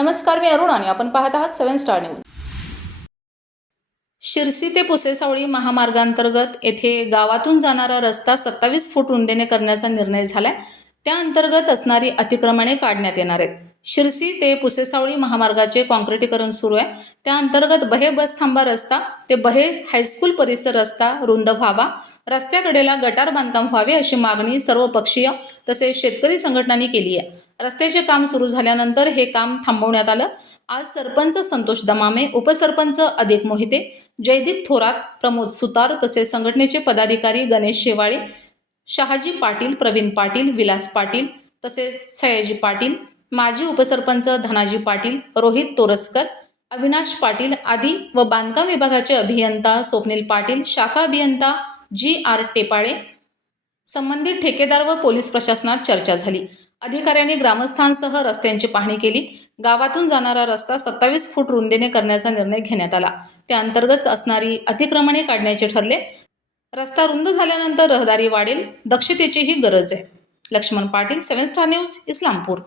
नमस्कार मी अरुण आणि आपण पाहत आहात सेवन स्टार न्यूज. शिरसी ते पुसेसावळी महामार्गांतर्गत येथे गावातून जाणारा रस्ता सत्तावीस फूट रुंदीने करण्याचा निर्णय झालाय. त्या अंतर्गत असणारी अतिक्रमणे काढण्यात येणार आहेत. शिरसी ते पुसेसावळी महामार्गाचे कॉन्क्रिटीकरण सुरू आहे. त्या अंतर्गत बहे बस थांबा रस्ता ते बहे हायस्कूल परिसर रस्ता रुंद व्हावा. रस्त्याकडेला गटार बांधकाम व्हावे अशी मागणी सर्वपक्षीय तसेच शेतकरी संघटनांनी केली आहे. रस्त्याचे काम सुरू झाल्यानंतर हे काम थांबवण्यात आलं. आज सरपंच संतोष दमामे उपसरपंच अधिक मोहिते जयदीप थोरात प्रमोद सुतार तसेच संघटनेचे पदाधिकारी गणेश शेवाळे शहाजी पाटील प्रवीण पाटील विलास पाटील तसेच सयाजी पाटील माजी उपसरपंच धनाजी पाटील रोहित तोरसकर अविनाश पाटील आदी व बांधकाम विभागाचे अभियंता स्वप्नील पाटील शाखा अभियंता जी आर टेपाळे संबंधित ठेकेदार व पोलीस प्रशासनात चर्चा झाली. अधिकाऱ्यांनी ग्रामस्थांसह रस्त्यांची पाहणी केली. गावातून जाणारा रस्ता सत्तावीस फूट रुंदीने करण्याचा निर्णय घेण्यात आला. त्या अंतर्गत असणारी अतिक्रमणे काढण्याचे ठरले. रस्ता रुंद झाल्यानंतर रहदारी वाढेल दक्षतेचीही गरज आहे. Laxman Patil seven star news Islampur.